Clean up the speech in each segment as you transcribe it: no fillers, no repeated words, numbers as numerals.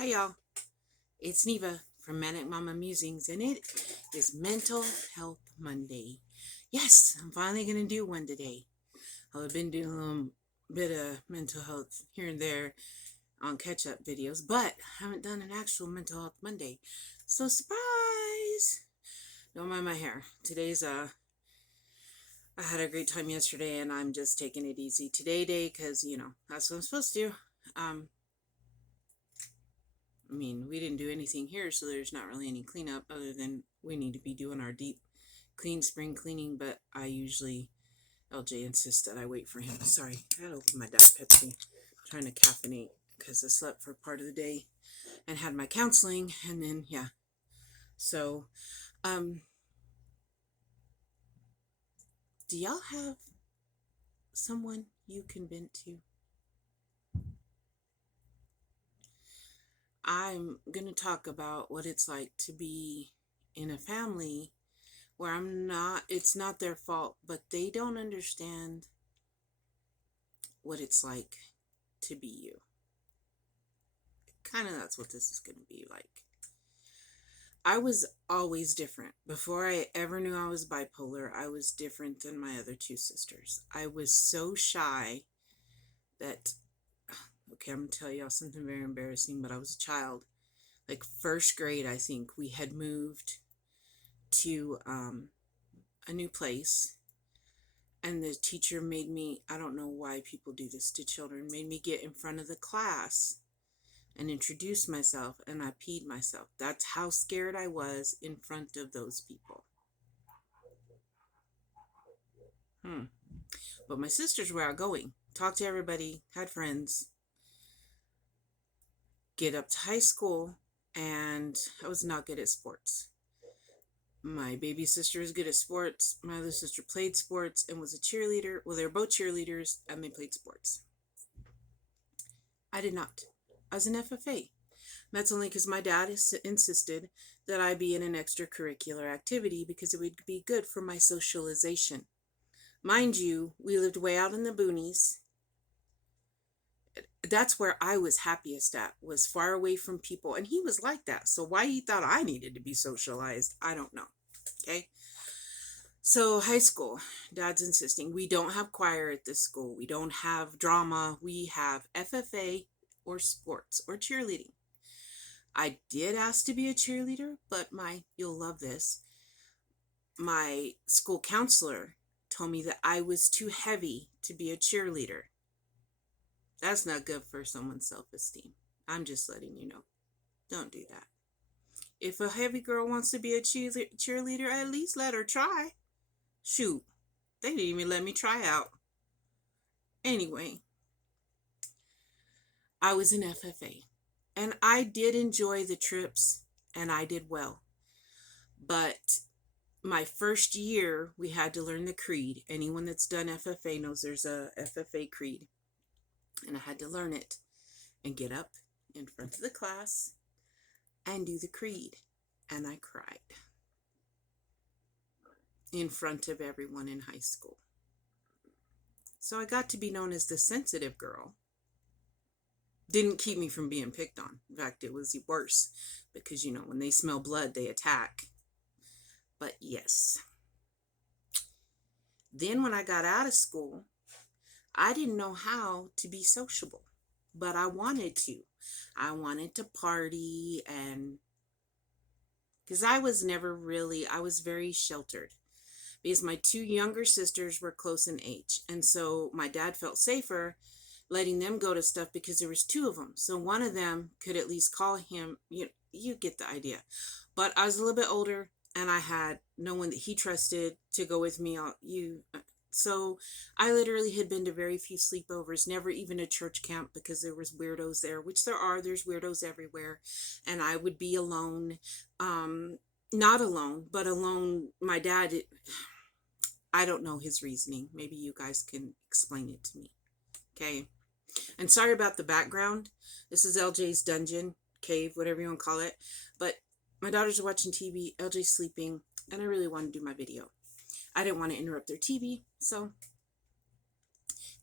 Hi y'all, it's Neva from Manic Mama Musings, and it is Mental Health Monday. Yes, I'm finally going to do one today. I've been doing a little bit of mental health here and there on catch-up videos, but I haven't done an actual Mental Health Monday. So surprise! Don't mind my hair. I had a great time yesterday, and I'm just taking it easy today because, that's what I'm supposed to do. We didn't do anything here, so there's not really any cleanup other than we need to be doing our deep clean spring cleaning, but LJ insists that I wait for him. Sorry, I gotta open my Diet Pepsi. I'm trying to caffeinate because I slept for part of the day and had my counseling, and then, yeah. So, do y'all have someone you can vent to? I'm gonna talk about what it's like to be in a family where it's not their fault, but they don't understand what it's like to be you. Kind of that's what this is going to be like. I was always different. Before I ever knew I was bipolar, I was different than my other two sisters. I was so shy that, okay, I'm going to tell y'all something very embarrassing, but I was a child. Like first grade, I think, we had moved to a new place. And the teacher made me, I don't know why people do this to children, made me get in front of the class and introduce myself, and I peed myself. That's how scared I was in front of those people. But my sisters were outgoing, talked to everybody, had friends. Get up to high school, and I was not good at sports. My baby sister was good at sports. My other sister played sports and was a cheerleader. Well, they were both cheerleaders, and they played sports. I did not. I was an FFA. That's only because my dad insisted that I be in an extracurricular activity because it would be good for my socialization. Mind you, we lived way out in the boonies. That's where I was happiest at, was far away from people. And he was like that. So why he thought I needed to be socialized, I don't know. Okay. So high school, dad's insisting we don't have choir at this school. We don't have drama. We have FFA or sports or cheerleading. I did ask to be a cheerleader, but you'll love this, my school counselor told me that I was too heavy to be a cheerleader. That's not good for someone's self-esteem. I'm just letting you know. Don't do that. If a heavy girl wants to be a cheerleader, at least let her try. Shoot, they didn't even let me try out. Anyway, I was an FFA. And I did enjoy the trips, and I did well. But my first year, we had to learn the creed. Anyone that's done FFA knows there's a FFA creed. And I had to learn it and get up in front of the class and do the creed. And I cried in front of everyone in high school. So I got to be known as the sensitive girl. Didn't keep me from being picked on. In fact, it was worse because, when they smell blood, they attack. But yes. Then when I got out of school, I didn't know how to be sociable, but I wanted to. I wanted to party, and because I was very sheltered because my two younger sisters were close in age. And so my dad felt safer letting them go to stuff because there was two of them. So one of them could at least call him, you get the idea. But I was a little bit older, and I had no one that he trusted to go with me. So I literally had been to very few sleepovers, never even a church camp because there was weirdos there, which there's weirdos everywhere. And I would be alone, not alone, but alone. My dad, I don't know his reasoning. Maybe you guys can explain it to me. Okay. And sorry about the background. This is LJ's dungeon, cave, whatever you want to call it. But my daughters are watching TV, LJ's sleeping, and I really want to do my video. I didn't want to interrupt their TV, so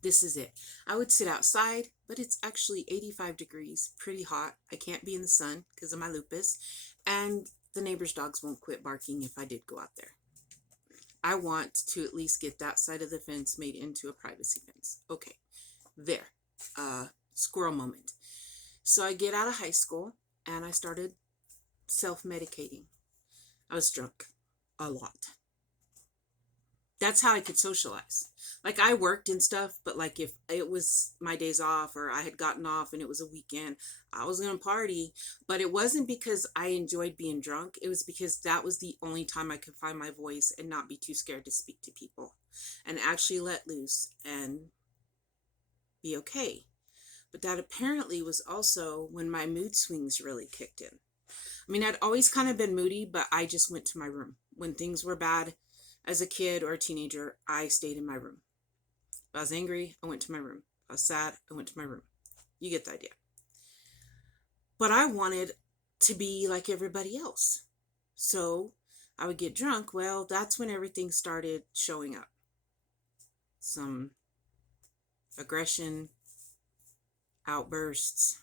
this is it. I would sit outside but it's actually 85 degrees, pretty hot. I can't be in the sun because of my lupus, and the neighbor's dogs won't quit barking if I did go out there. I want to at least get that side of the fence made into a privacy fence. Okay, there. Squirrel moment. So I get out of high school and I started self-medicating. I was drunk a lot. That's how I could socialize. Like I worked and stuff, but like if it was my days off or I had gotten off and it was a weekend, I was going to party. But it wasn't because I enjoyed being drunk. It was because that was the only time I could find my voice and not be too scared to speak to people and actually let loose and be okay. But that apparently was also when my mood swings really kicked in. I mean, I'd always kind of been moody, but I just went to my room. When things were bad as a kid or a teenager, I stayed in my room. If I was angry, I went to my room. If I was sad, I went to my room. You get the idea. But I wanted to be like everybody else. So I would get drunk. Well, that's when everything started showing up. Some aggression, outbursts.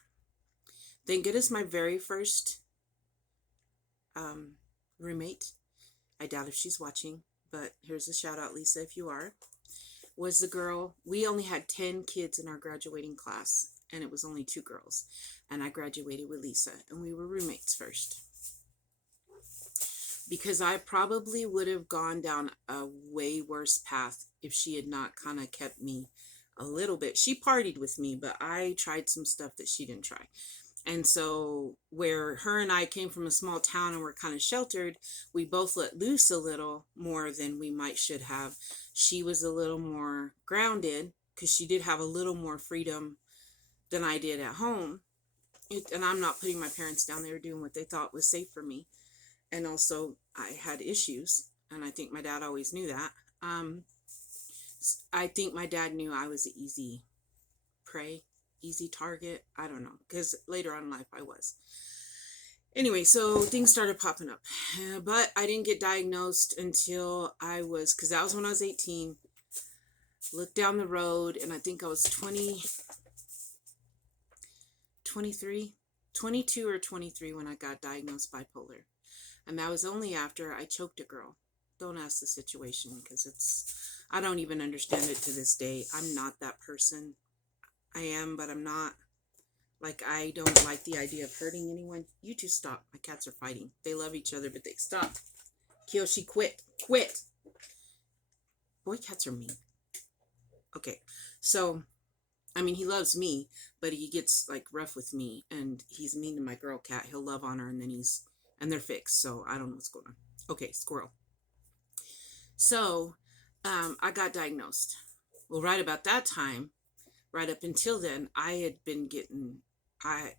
Thank goodness my very first roommate, I doubt if she's watching, but here's a shout out, Lisa, if you are, was the girl. We only had 10 kids in our graduating class, and it was only 2 girls. And I graduated with Lisa, and we were roommates first. Because I probably would have gone down a way worse path if she had not kind of kept me a little bit. She partied with me, but I tried some stuff that she didn't try. And so where her and I came from a small town and we're kind of sheltered, we both let loose a little more than we might should have. She was a little more grounded because she did have a little more freedom than I did at home. And I'm not putting my parents down. They were doing what they thought was safe for me. And also I had issues, and I think my dad always knew that. I think my dad knew I was an easy prey, easy target. I don't know, because later on in life I was. Anyway, so things started popping up, but I didn't get diagnosed until because that was when I was 18. Looked down the road, and I think I was 22 or 23 when I got diagnosed bipolar. And that was only after I choked a girl. Don't ask the situation because I don't even understand it to this day. I'm not that person. I am, but I'm not. Like, I don't like the idea of hurting anyone. You two stop. My cats are fighting. They love each other, but they stop. Kiyoshi, quit. Quit. Boy, cats are mean. Okay, so, I mean, he loves me, but he gets, like, rough with me, and he's mean to my girl cat. He'll love on her, and then they're fixed, so I don't know what's going on. Okay, squirrel. So, I got diagnosed. Well, right about that time, right up until then, I had been getting, I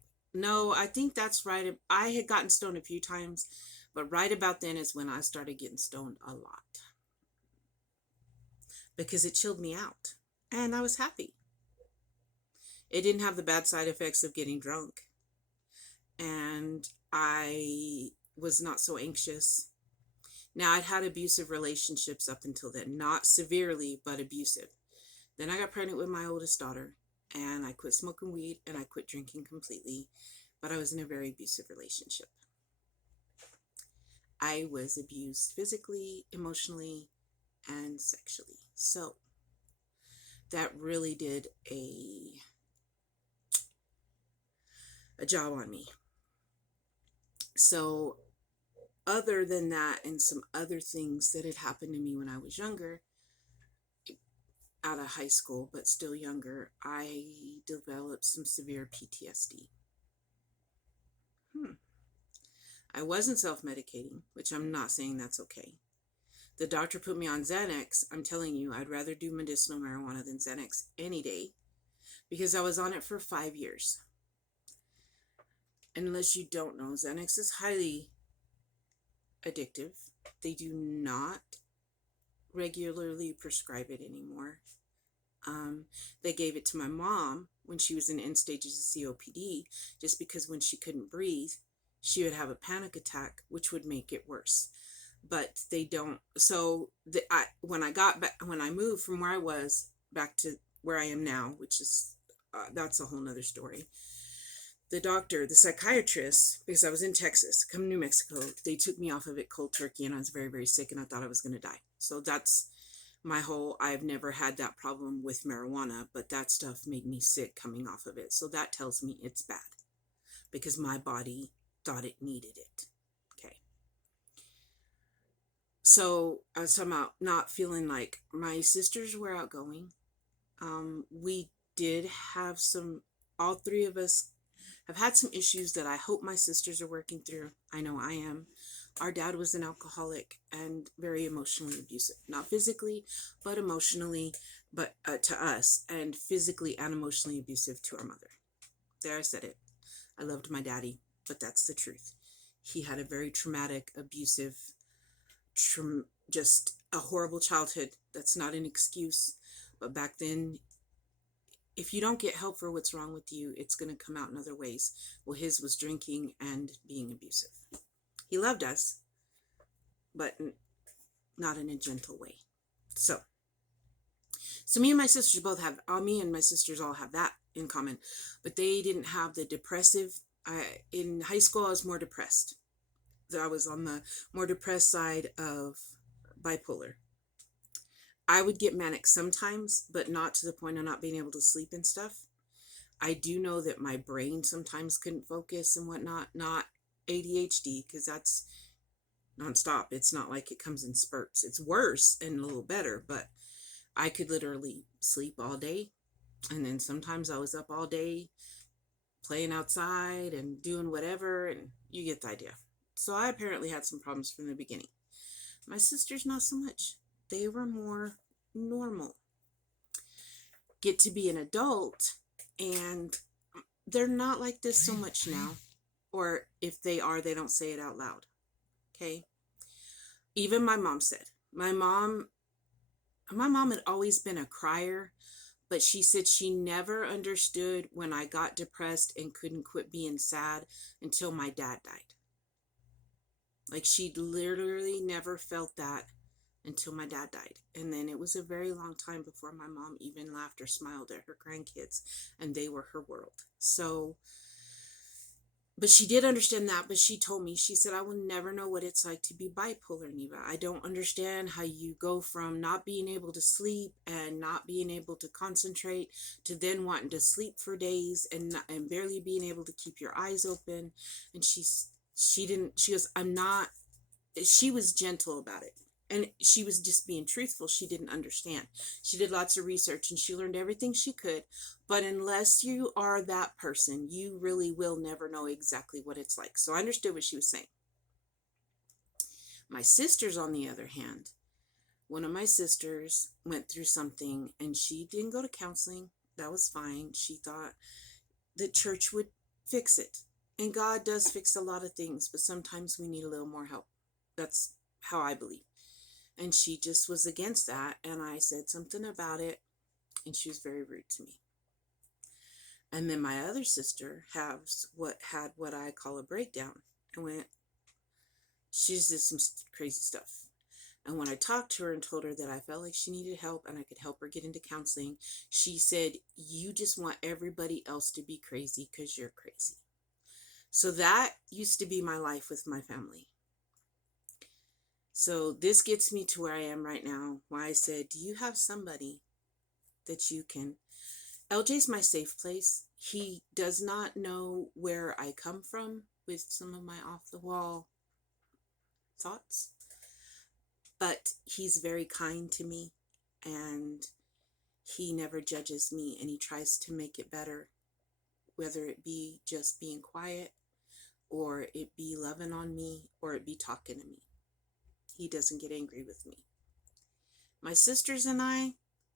think that's right. I had gotten stoned a few times, but right about then is when I started getting stoned a lot. Because it chilled me out, and I was happy. It didn't have the bad side effects of getting drunk, and I was not so anxious. Now, I'd had abusive relationships up until then, not severely, but abusive. Then I got pregnant with my oldest daughter, and I quit smoking weed, and I quit drinking completely, but I was in a very abusive relationship. I was abused physically, emotionally, and sexually. So that really did a job on me. So other than that and some other things that had happened to me when I was younger, out of high school, but still younger, I developed some severe PTSD. I wasn't self-medicating, which I'm not saying that's okay. The doctor put me on Xanax. I'm telling you, I'd rather do medicinal marijuana than Xanax any day because I was on it for 5 years. Unless you don't know, Xanax is highly addictive. They do not regularly prescribe it anymore. They gave it to my mom when she was in end stages of COPD, just because when she couldn't breathe, she would have a panic attack, which would make it worse. But they don't. So when I moved from where I was back to where I am now, which is that's a whole nother story. The doctor, the psychiatrist, because I was in Texas, come to New Mexico, they took me off of it cold turkey, and I was very, very sick, and I thought I was going to die. So that's my whole, I've never had that problem with marijuana, but that stuff made me sick coming off of it. So that tells me it's bad because my body thought it needed it. Okay. So I was talking about not feeling like my sisters were outgoing. We did have some, all three of us have had some issues that I hope my sisters are working through. I know I am. Our dad was an alcoholic and very emotionally abusive, not physically, but emotionally, but to us, and physically and emotionally abusive to our mother. There, I said it. I loved my daddy, but that's the truth. He had a very traumatic, abusive, just a horrible childhood. That's not an excuse, but back then, if you don't get help for what's wrong with you, it's going to come out in other ways. Well, his was drinking and being abusive. He loved us, but not in a gentle way. So me and my sisters both have, me and my sisters all have that in common, but they didn't have the depressive. In high school, I was more depressed. I was on the more depressed side of bipolar. I would get manic sometimes, but not to the point of not being able to sleep and stuff. I do know that my brain sometimes couldn't focus and whatnot, not ADHD, because that's nonstop. It's not like it comes in spurts. It's worse and a little better, but I could literally sleep all day. And then sometimes I was up all day playing outside and doing whatever, and you get the idea. So I apparently had some problems from the beginning. My sisters, not so much. They were more normal. Get to be an adult, and they're not like this so much now. Or if they are, they don't say it out loud. Okay? Even my mom said. My mom had always been a crier, but she said she never understood when I got depressed and couldn't quit being sad until my dad died. Like, she literally never felt that until my dad died. And then it was a very long time before my mom even laughed or smiled at her grandkids, and they were her world. So, but she did understand that, but she told me, she said, I will never know what it's like to be bipolar, Neva. I don't understand how you go from not being able to sleep and not being able to concentrate to then wanting to sleep for days and barely being able to keep your eyes open. And she goes, she was gentle about it. And she was just being truthful. She didn't understand. She did lots of research and she learned everything she could. But unless you are that person, you really will never know exactly what it's like. So I understood what she was saying. My sisters, on the other hand, one of my sisters went through something and she didn't go to counseling. That was fine. She thought the church would fix it. And God does fix a lot of things, but sometimes we need a little more help. That's how I believe. And she just was against that. And I said something about it, and she was very rude to me. And then my other sister had what I call a breakdown. She's just some crazy stuff. And when I talked to her and told her that I felt like she needed help and I could help her get into counseling, she said, you just want everybody else to be crazy because you're crazy. So that used to be my life with my family. So this gets me to where I am right now, why I said, do you have somebody that you can... LJ's my safe place. He does not know where I come from with some of my off-the-wall thoughts, but he's very kind to me, and he never judges me, and he tries to make it better, whether it be just being quiet, or it be loving on me, or it be talking to me. He doesn't get angry with me. My sisters and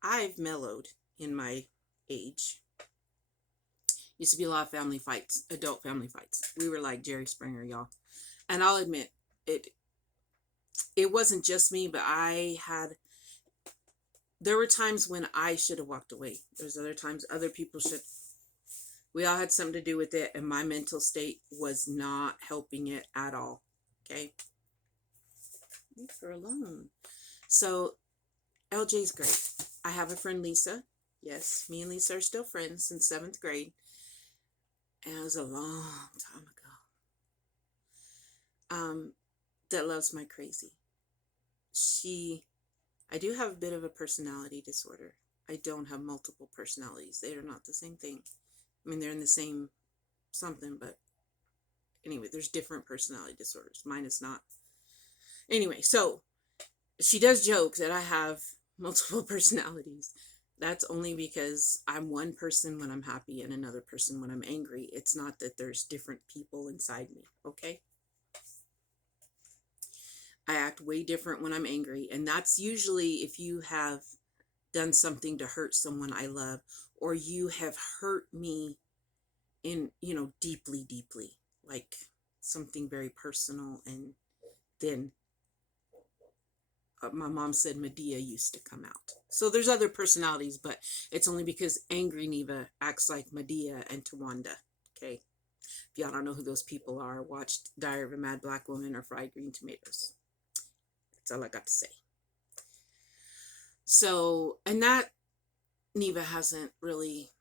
I've mellowed in my age. Used to be a lot of family fights, adult family fights. We were like Jerry Springer, y'all. And I'll admit, it wasn't just me, but there were times when I should have walked away. There's other times other people should. We all had something to do with it, and my mental state was not helping it at all. Okay? Leave her alone. So LJ's great. I have a friend, Lisa. Yes, me and Lisa are still friends since 7th grade. And it was a long time ago. That loves my crazy. She, I do have a bit of a personality disorder. I don't have multiple personalities. They are not the same thing. I mean, they're in the same something, but anyway, there's different personality disorders. Mine is not. Anyway, so she does joke that I have multiple personalities. That's only because I'm one person when I'm happy and another person when I'm angry. It's not that there's different people inside me, okay? I act way different when I'm angry, and that's usually if you have done something to hurt someone I love, or you have hurt me in, deeply, deeply, like something very personal, and then my mom said Medea used to come out. So there's other personalities, but it's only because Angry Neva acts like Medea and Tawanda. Okay. If y'all don't know who those people are, watch Diary of a Mad Black Woman or Fried Green Tomatoes. That's all I got to say. So, and that Neva hasn't really,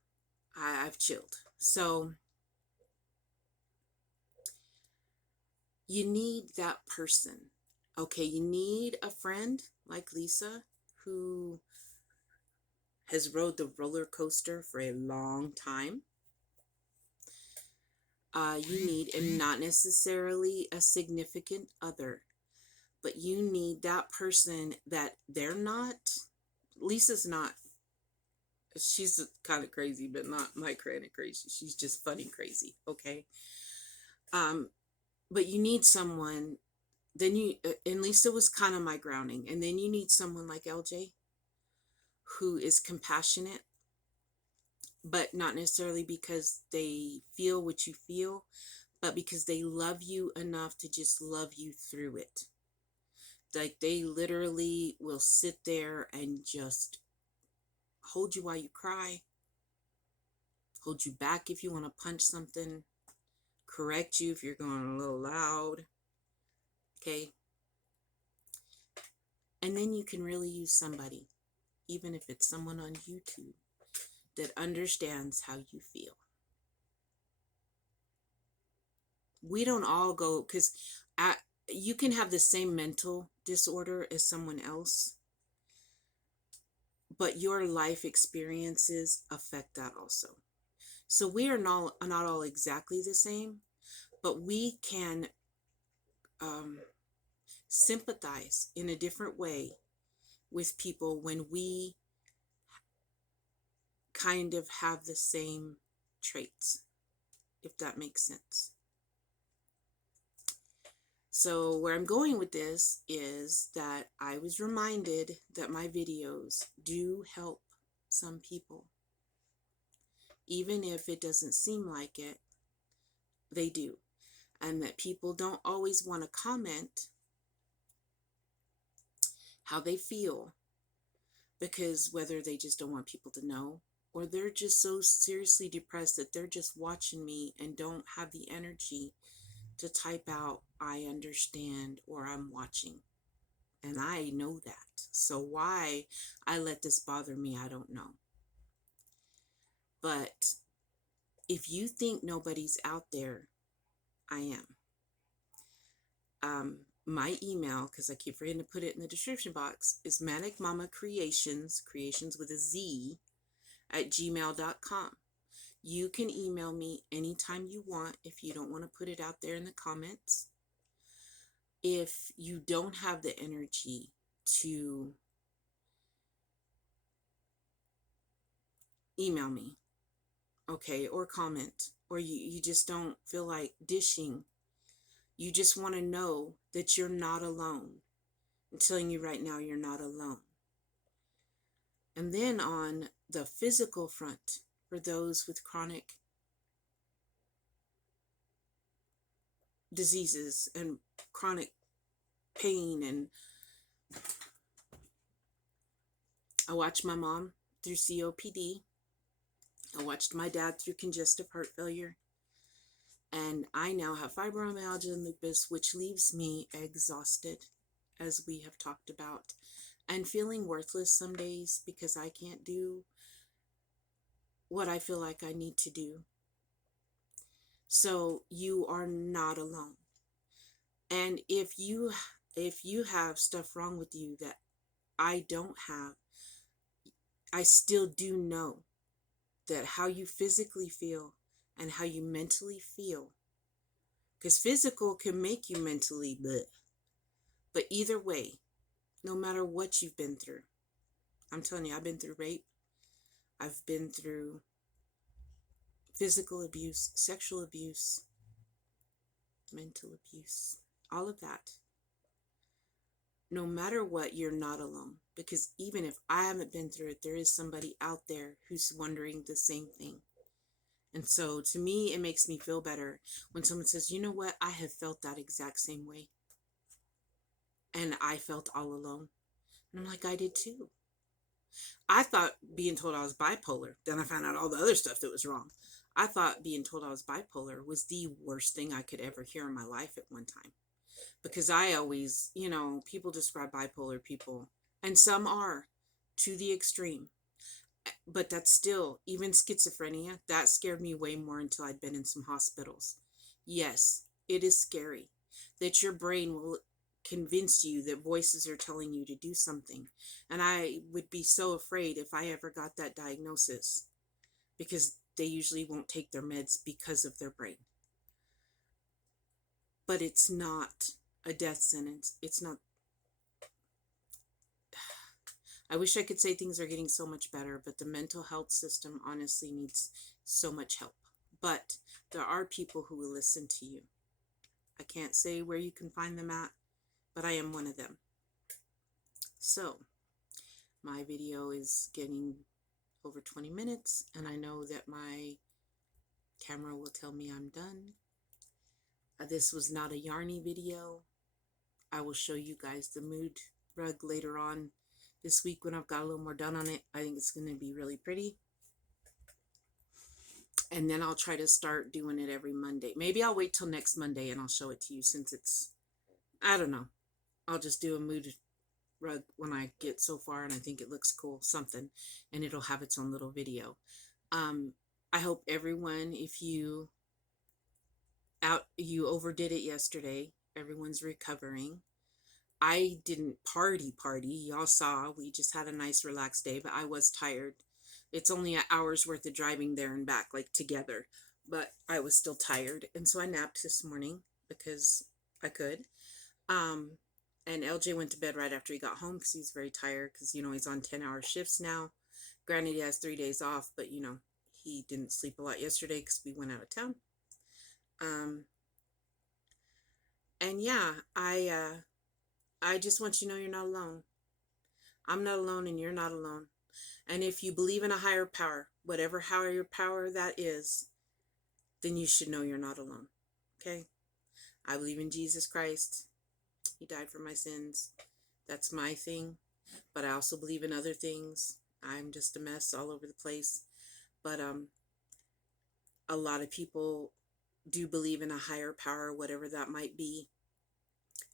I've chilled. So you need that person. Okay, you need a friend like Lisa who has rode the roller coaster for a long time. You need, and not necessarily a significant other, but you need that person that they're not. Lisa's not, she's kind of crazy, but not my kind of crazy. She's just funny crazy, okay? Um, but you need someone, then and Lisa was kind of my grounding, and then you need someone like LJ who is compassionate, but not necessarily because they feel what you feel, but because they love you enough to just love you through it. Like they literally will sit there and just hold you while you cry, hold you back if you want to punch something, correct you if you're going a little loud. Okay. And then you can really use somebody, even if it's someone on YouTube, that understands how you feel. We don't all go, because you can have the same mental disorder as someone else, but your life experiences affect that also. So we are not all exactly the same, but we can sympathize in a different way with people when we kind of have the same traits, if that makes sense. So where I'm going with this is that I was reminded that my videos do help some people. Even if it doesn't seem like it, they do. And that people don't always want to comment how they feel, because whether they just don't want people to know, or they're just so seriously depressed that they're just watching me and don't have the energy to type out I understand or I'm watching. And I know that. So why I let this bother me, I don't know. But if you think nobody's out there, I am. My email, because I keep forgetting to put it in the description box, is Manic Mama Creations, creations with a Z, at gmail.com. You can email me anytime you want if you don't want to put it out there in the comments. If you don't have the energy to email me, okay, or comment, or you just don't feel like dishing, you just want to know that you're not alone. I'm telling you right now, you're not alone. And then on the physical front, for those with chronic diseases and chronic pain, and I watched my mom through COPD. I watched my dad through congestive heart failure. And I now have fibromyalgia and lupus, which leaves me exhausted, as we have talked about, and feeling worthless some days because I can't do what I feel like I need to do. So you are not alone. And if you have stuff wrong with you that I don't have, I still do know that how you physically feel and how you mentally feel, because physical can make you mentally bleh. But either way, no matter what you've been through, I'm telling you, I've been through rape, I've been through physical abuse, sexual abuse, mental abuse, all of that. No matter what, you're not alone, because even if I haven't been through it, there is somebody out there who's wondering the same thing. And so to me, it makes me feel better when someone says, you know what, I have felt that exact same way. And I felt all alone. And I'm like, I did too. I thought being told I was bipolar, then I found out all the other stuff that was wrong. I thought being told I was bipolar was the worst thing I could ever hear in my life at one time. Because I always, people describe bipolar people, and some are, to the extreme. But that's still, even schizophrenia, that scared me way more until I'd been in some hospitals. Yes, it is scary that your brain will convince you that voices are telling you to do something. And I would be so afraid if I ever got that diagnosis, because they usually won't take their meds because of their brain. But it's not a death sentence. It's not. I wish I could say things are getting so much better, but the mental health system honestly needs so much help. But there are people who will listen to you. I can't say where you can find them at, but I am one of them. So my video is getting over 20 minutes, and I know that my camera will tell me I'm done. This was not a yarny video. I will show you guys the mood rug later on this week when I've got a little more done on it. I think it's going to be really pretty. And then I'll try to start doing it every Monday. Maybe I'll wait till next Monday and I'll show it to you, since it's, I don't know. I'll just do a mood rug when I get so far and I think it looks cool, something, and it'll have its own little video. I hope everyone, if you overdid it yesterday, everyone's recovering. I didn't party. Y'all saw, we just had a nice relaxed day, but I was tired. It's only an hour's worth of driving there and back, like together, but I was still tired. And so I napped this morning because I could. And LJ went to bed right after he got home because he's very tired, because, he's on 10-hour shifts now. Granted, he has 3 days off, but, he didn't sleep a lot yesterday because we went out of town. And yeah, I just want you to know you're not alone. I'm not alone, and you're not alone. And if you believe in a higher power, whatever higher power that is, then you should know you're not alone. Okay? I believe in Jesus Christ. He died for my sins. That's my thing. But I also believe in other things. I'm just a mess all over the place. But a lot of people do believe in a higher power, whatever that might be.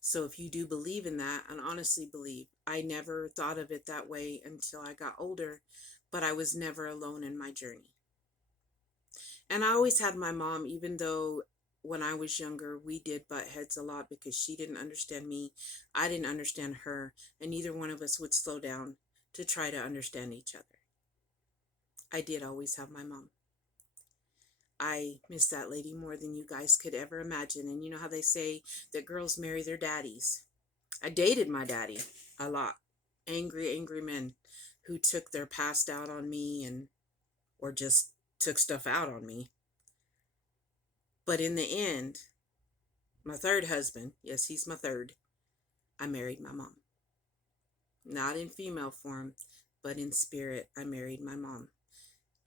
So if you do believe in that, and honestly believe, I never thought of it that way until I got older, but I was never alone in my journey. And I always had my mom, even though when I was younger, we did butt heads a lot because she didn't understand me. I didn't understand her, and neither one of us would slow down to try to understand each other. I did always have my mom. I miss that lady more than you guys could ever imagine. And you know how they say that girls marry their daddies? I dated my daddy a lot. Angry men who took their past out on me, or just took stuff out on me. But in the end, my third husband, yes, he's my third, I married my mom. Not in female form, but in spirit, I married my mom.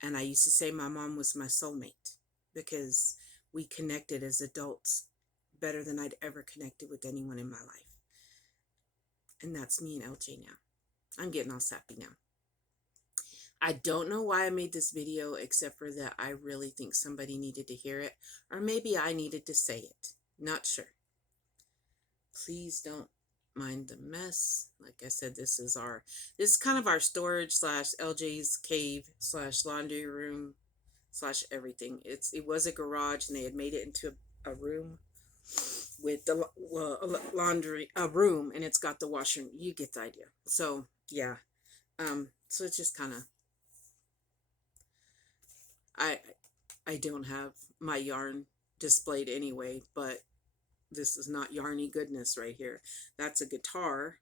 And I used to say my mom was my soulmate, because we connected as adults better than I'd ever connected with anyone in my life. And that's me and LJ now. I'm getting all sappy now. I don't know why I made this video, except for that I really think somebody needed to hear it. Or maybe I needed to say it. Not sure. Please don't mind the mess. Like I said, this is kind of our storage slash LJ's cave slash laundry room slash everything. It was a garage and they had made it into a room with the laundry, a room, and it's got the washer. You get the idea. So yeah, so it's just kind of, I I don't have my yarn displayed anyway, but this is not yarny goodness right here. That's a guitar.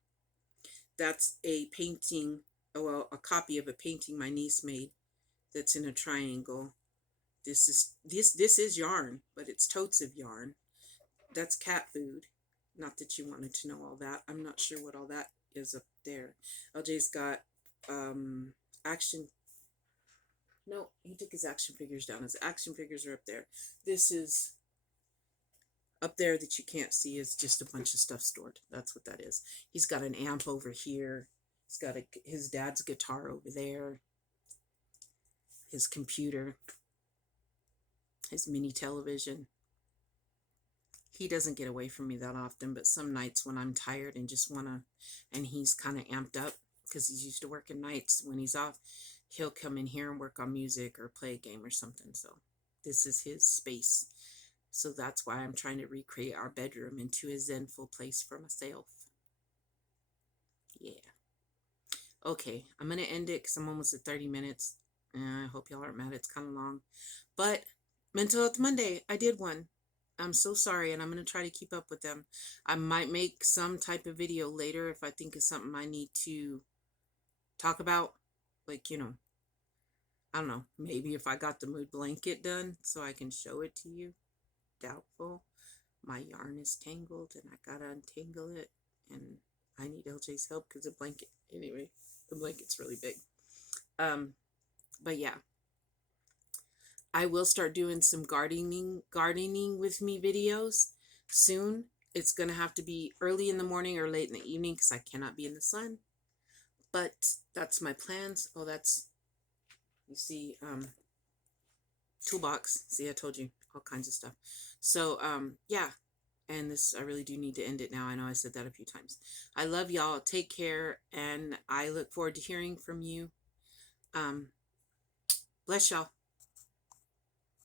That's a painting, well, a copy of a painting my niece made that's in a triangle. This is yarn, but it's totes of yarn. That's cat food. Not that you wanted to know all that. I'm not sure what all that is up there. LJ's got action. No, he took his action figures down. His action figures are up there. This is up there that you can't see is just a bunch of stuff stored. That's what that is. He's got an amp over here. He's got his dad's guitar over there. His computer. His mini television. He doesn't get away from me that often, but some nights when I'm tired and just want to, and he's kind of amped up because he's used to working nights, when he's off, he'll come in here and work on music or play a game or something. So this is his space. So that's why I'm trying to recreate our bedroom into a zenful place for myself. Yeah. Okay, I'm going to end it because I'm almost at 30 minutes. I hope y'all aren't mad. It's kind of long. But Mental Health Monday, I did one. I'm so sorry, and I'm going to try to keep up with them. I might make some type of video later if I think of something I need to talk about. Like, you know, I don't know. Maybe if I got the mood blanket done so I can show it to you. Doubtful. My yarn is tangled, and I got to untangle it. And I need LJ's help because the blanket, anyway, the blanket's really big. But yeah. I will start doing some gardening with me videos soon. It's going to have to be early in the morning or late in the evening because I cannot be in the sun. But that's my plans. Oh, that's, you see, toolbox. See, I told you all kinds of stuff. So, yeah. And this, I really do need to end it now. I know I said that a few times. I love y'all. Take care. And I look forward to hearing from you. Bless y'all.